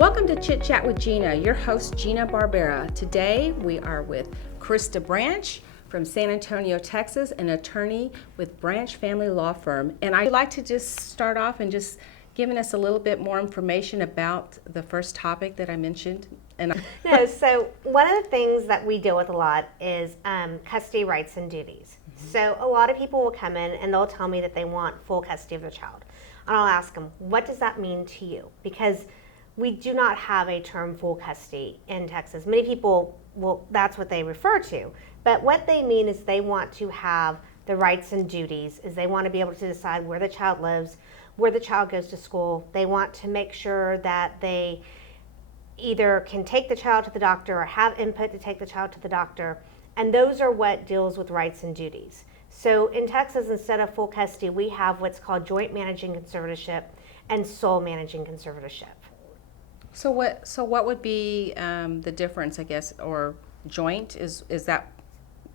Welcome to Chit Chat with Gina, your host Gina Barbera. Today we are with Crista Branch from San Antonio, Texas, an attorney with Branch Family Law Firm. And I'd like to just start off and just giving us a little bit more information about the first topic that I mentioned. No, so one of the things that we deal with a lot is custody rights and duties. So a lot of people will come in and they'll tell me that they want full custody of their child. And I'll ask them, what does that mean to you? Because we do not have a term full custody in Texas. Many people will, that's what they refer to. But what they mean is they want to have the rights and duties, is they want to be able to decide where the child lives, where the child goes to school. They want to make sure that they either can take the child to the doctor or have input to take the child to the doctor. And those are what deals with rights and duties. So in Texas, instead of full custody, we have what's called joint managing conservatorship and sole managing conservatorship. So what would be the difference, I guess, or joint? Is that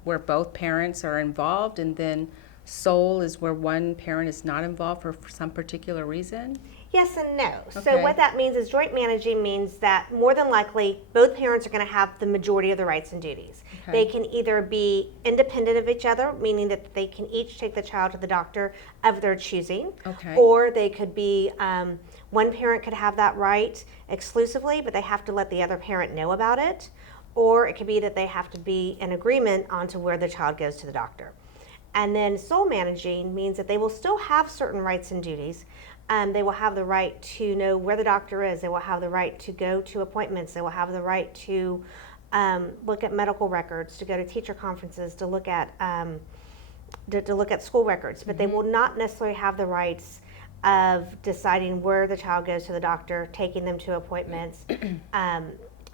where both parents are involved, and then sole is where one parent is not involved for some particular reason? Yes and no. Okay. So what that means is joint managing means that more than likely both parents are going to have the majority of the rights and duties. Okay. They can either be independent of each other, meaning that they can each take the child to the doctor of their choosing, Okay. or they could be one parent could have that right exclusively, but they have to let the other parent know about it, or it could be that they have to be in agreement onto where the child goes to the doctor. And then sole managing means that they will still have certain rights and duties. They will have the right to know where the doctor is. They will have the right to go to appointments. They will have the right to look at medical records, to go to teacher conferences, to look at school records. But they will not necessarily have the rights of deciding where the child goes to the doctor, taking them to appointments,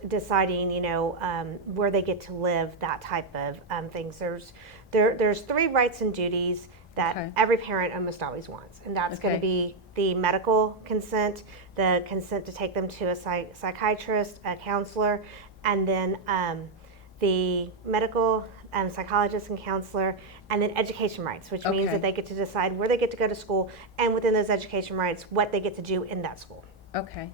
deciding where they get to live, that type of things. There's three rights and duties that Okay. every parent almost always wants, and that's going to be the medical consent, the consent to take them to a psychiatrist, a counselor, and then the medical psychologist and counselor, and then education rights, which means Okay. that they get to decide where they get to go to school, and within those education rights, what they get to do in that school. Okay.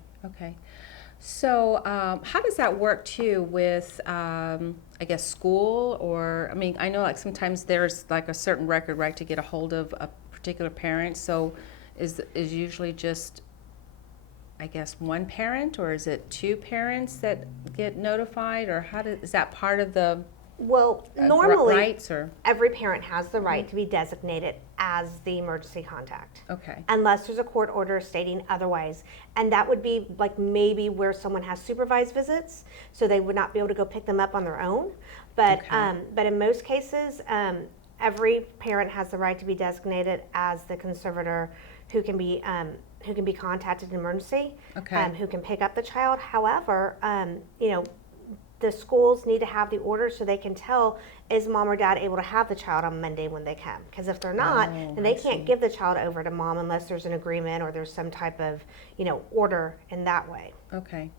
So how does that work too with, I guess, school? Or, I mean, I know like sometimes there's like a certain record, right, to get a hold of a particular parent. So is usually just, I guess, one parent, or is it two parents that get notified? Or is that part of the Well, normally, rights? Or every parent has the right to be designated as the emergency contact. Okay. Unless there's a court order stating otherwise. And that would be like maybe where someone has supervised visits, so they would not be able to go pick them up on their own. But Okay. but in most cases, every parent has the right to be designated as the conservator who can be contacted in emergency, Okay. who can pick up the child. However, the schools need to have the order so they can tell, is mom or dad able to have the child on Monday when they come? Because if they're not, then they I can't see. give the child over to mom unless there's an agreement or there's some type of, order in that way. Okay.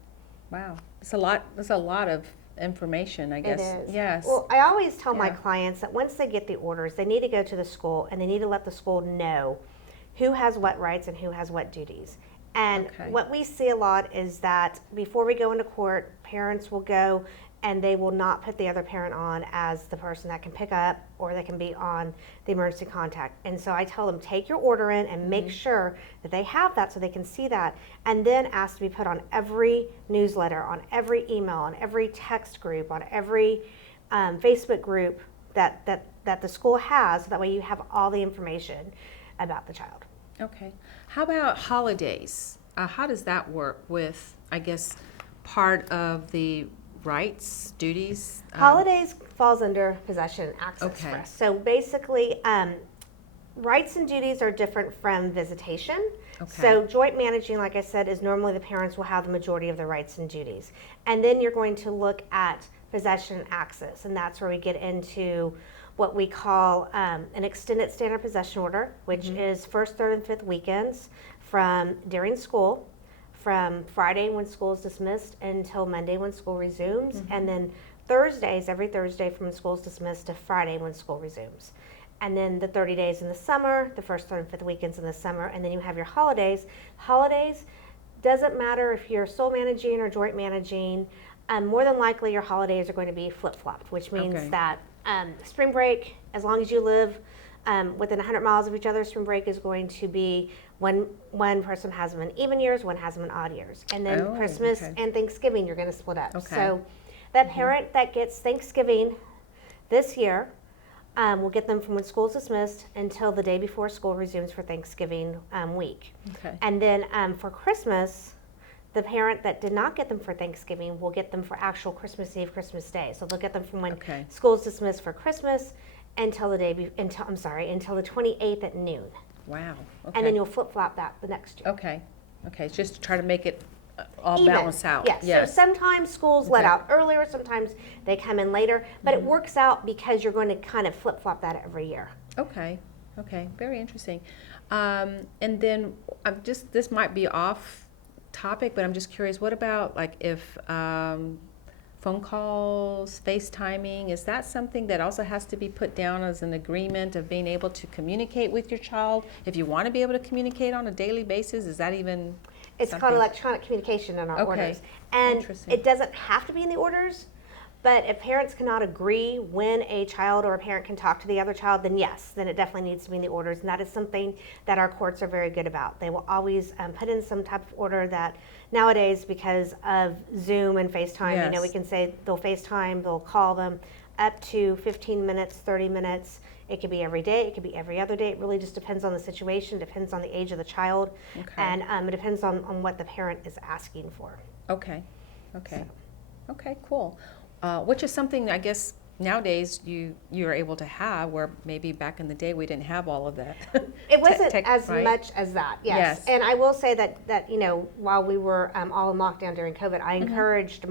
Wow. It's a lot. That's a lot of information, I guess. It is. Yes. Well, I always tell my Yeah. clients that once they get the orders, they need to go to the school and they need to let the school know who has what rights and who has what duties. And Okay. what we see a lot is that before we go into court, parents will go and they will not put the other parent on as the person that can pick up, or they can be on the emergency contact. And so I tell them, take your order in and make sure that they have that so they can see that, and then ask to be put on every newsletter, on every email, on every text group, on every Facebook group that the school has, so that way you have all the information about the child. Okay. How about holidays? How does that work with, I guess, part of the rights, duties? Holidays falls under possession access Okay. for us. So basically, rights and duties are different from visitation. Okay. So joint managing, like I said, is normally the parents will have the majority of the rights and duties. And then you're going to look at possession access, and that's where we get into what we call an extended standard possession order, which is first, third, and fifth weekends from during school, from Friday when school is dismissed until Monday when school resumes, and then Thursdays, every Thursday from when school is dismissed to Friday when school resumes. And then the 30 days in the summer, the first, third, and fifth weekends in the summer, and then you have your holidays. Holidays doesn't matter if you're sole managing or joint managing, more than likely your holidays are going to be flip-flopped, which means Okay. that spring break, as long as you live within 100 miles of each other, spring break is going to be one person has them in even years, one has them in odd years. And then Oh, Christmas okay. and Thanksgiving, you're going to split up. Okay. So that parent that gets Thanksgiving this year will get them from when school's dismissed until the day before school resumes for Thanksgiving week. Okay. And then for Christmas, the parent that did not get them for Thanksgiving will get them for actual Christmas Eve, Christmas Day. So they'll get them from when Okay. school's dismissed for Christmas until until the 28th at noon. Wow. Okay. And then you'll flip-flop that the next year. Okay. Okay. It's just to try to make it all Even. balance out. Yes. Yes. So sometimes schools let Okay. out earlier, sometimes they come in later, but it works out because you're going to kind of flip-flop that every year. Okay. Okay. Very interesting. And then this might be off topic, but I'm just curious. What about like if phone calls, FaceTiming? Is that something that also has to be put down as an agreement of being able to communicate with your child? If you want to be able to communicate on a daily basis, is that even? It's called something? electronic communication in our Okay. orders. And Interesting. it doesn't have to be in the orders, but if parents cannot agree when a child or a parent can talk to the other child, then yes, then it definitely needs to be in the orders. And that is something that our courts are very good about. They will always put in some type of order that nowadays, because of Zoom and FaceTime, you know, we Yes. can say they'll FaceTime, they'll call them up to 15 minutes, 30 minutes. It could be every day, it could be every other day. It really just depends on the situation, depends on the age of the child, Okay. and it depends on what the parent is asking for. Okay. Okay. Okay. Cool. Which is something I guess nowadays you're able to have, where maybe back in the day we didn't have all of that. It wasn't Tech, as right? much as that, yes. Yes. And I will say that you know, while we were all in lockdown during COVID, I Mm-hmm. encouraged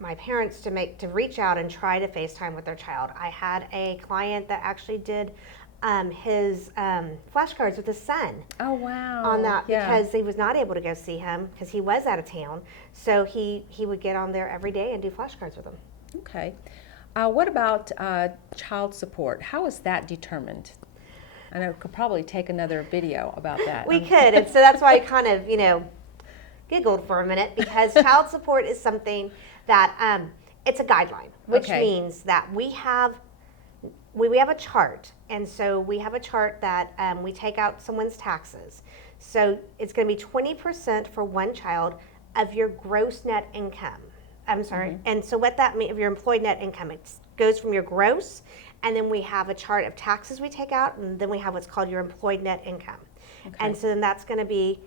my parents to reach out and try to FaceTime with their child. I had a client that actually did his flashcards with his son Oh wow. on that Yeah. because he was not able to go see him because he was out of town. So he would get on there every day and do flashcards with him. Okay. What about child support? How is that determined? I know we could probably take another video about that. We could, and so that's why I kind of, you know, giggled for a minute because child support is something that it's a guideline, which Okay. means that we have a chart, and so we have a chart that we take out someone's taxes. So it's going to be 20% for one child of your gross net income. I'm sorry. Mm-hmm. And so what that means, of your employed net income, it goes from your gross, and then we have a chart of taxes we take out, and then we have what's called your employed net income. Okay. And so then that's going to be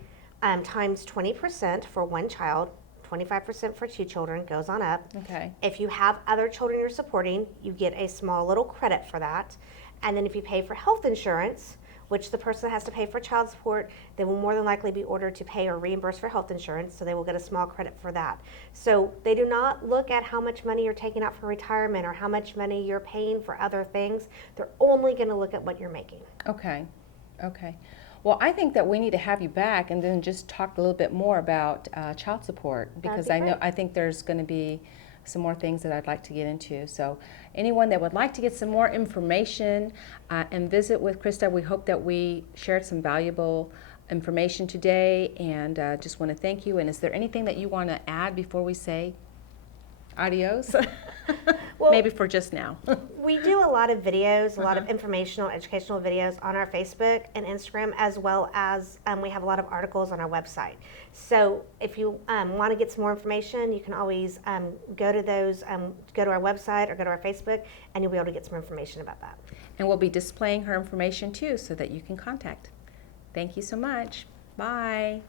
times 20% for one child, 25% for two children, goes on up. Okay. If you have other children you're supporting, you get a small little credit for that. And then if you pay for health insurance, which the person has to pay for child support, they will more than likely be ordered to pay or reimburse for health insurance, so they will get a small credit for that. So they do not look at how much money you're taking out for retirement or how much money you're paying for other things. They're only going to look at what you're making. Okay. Okay. Well, I think that we need to have you back and then just talk a little bit more about child support, because be great. I think there's going to be some more things that I'd like to get into. So anyone that would like to get some more information and visit with Crista, we hope that we shared some valuable information today, and just want to thank you. And is there anything that you want to add before we say adios? Well, Maybe for just now. we do a lot of videos, a lot of informational, educational videos on our Facebook and Instagram, as well as we have a lot of articles on our website. So if you want to get some more information, you can always go to those, go to our website or go to our Facebook, and you'll be able to get some information about that. And we'll be displaying her information too, so that you can contact. Thank you so much. Bye.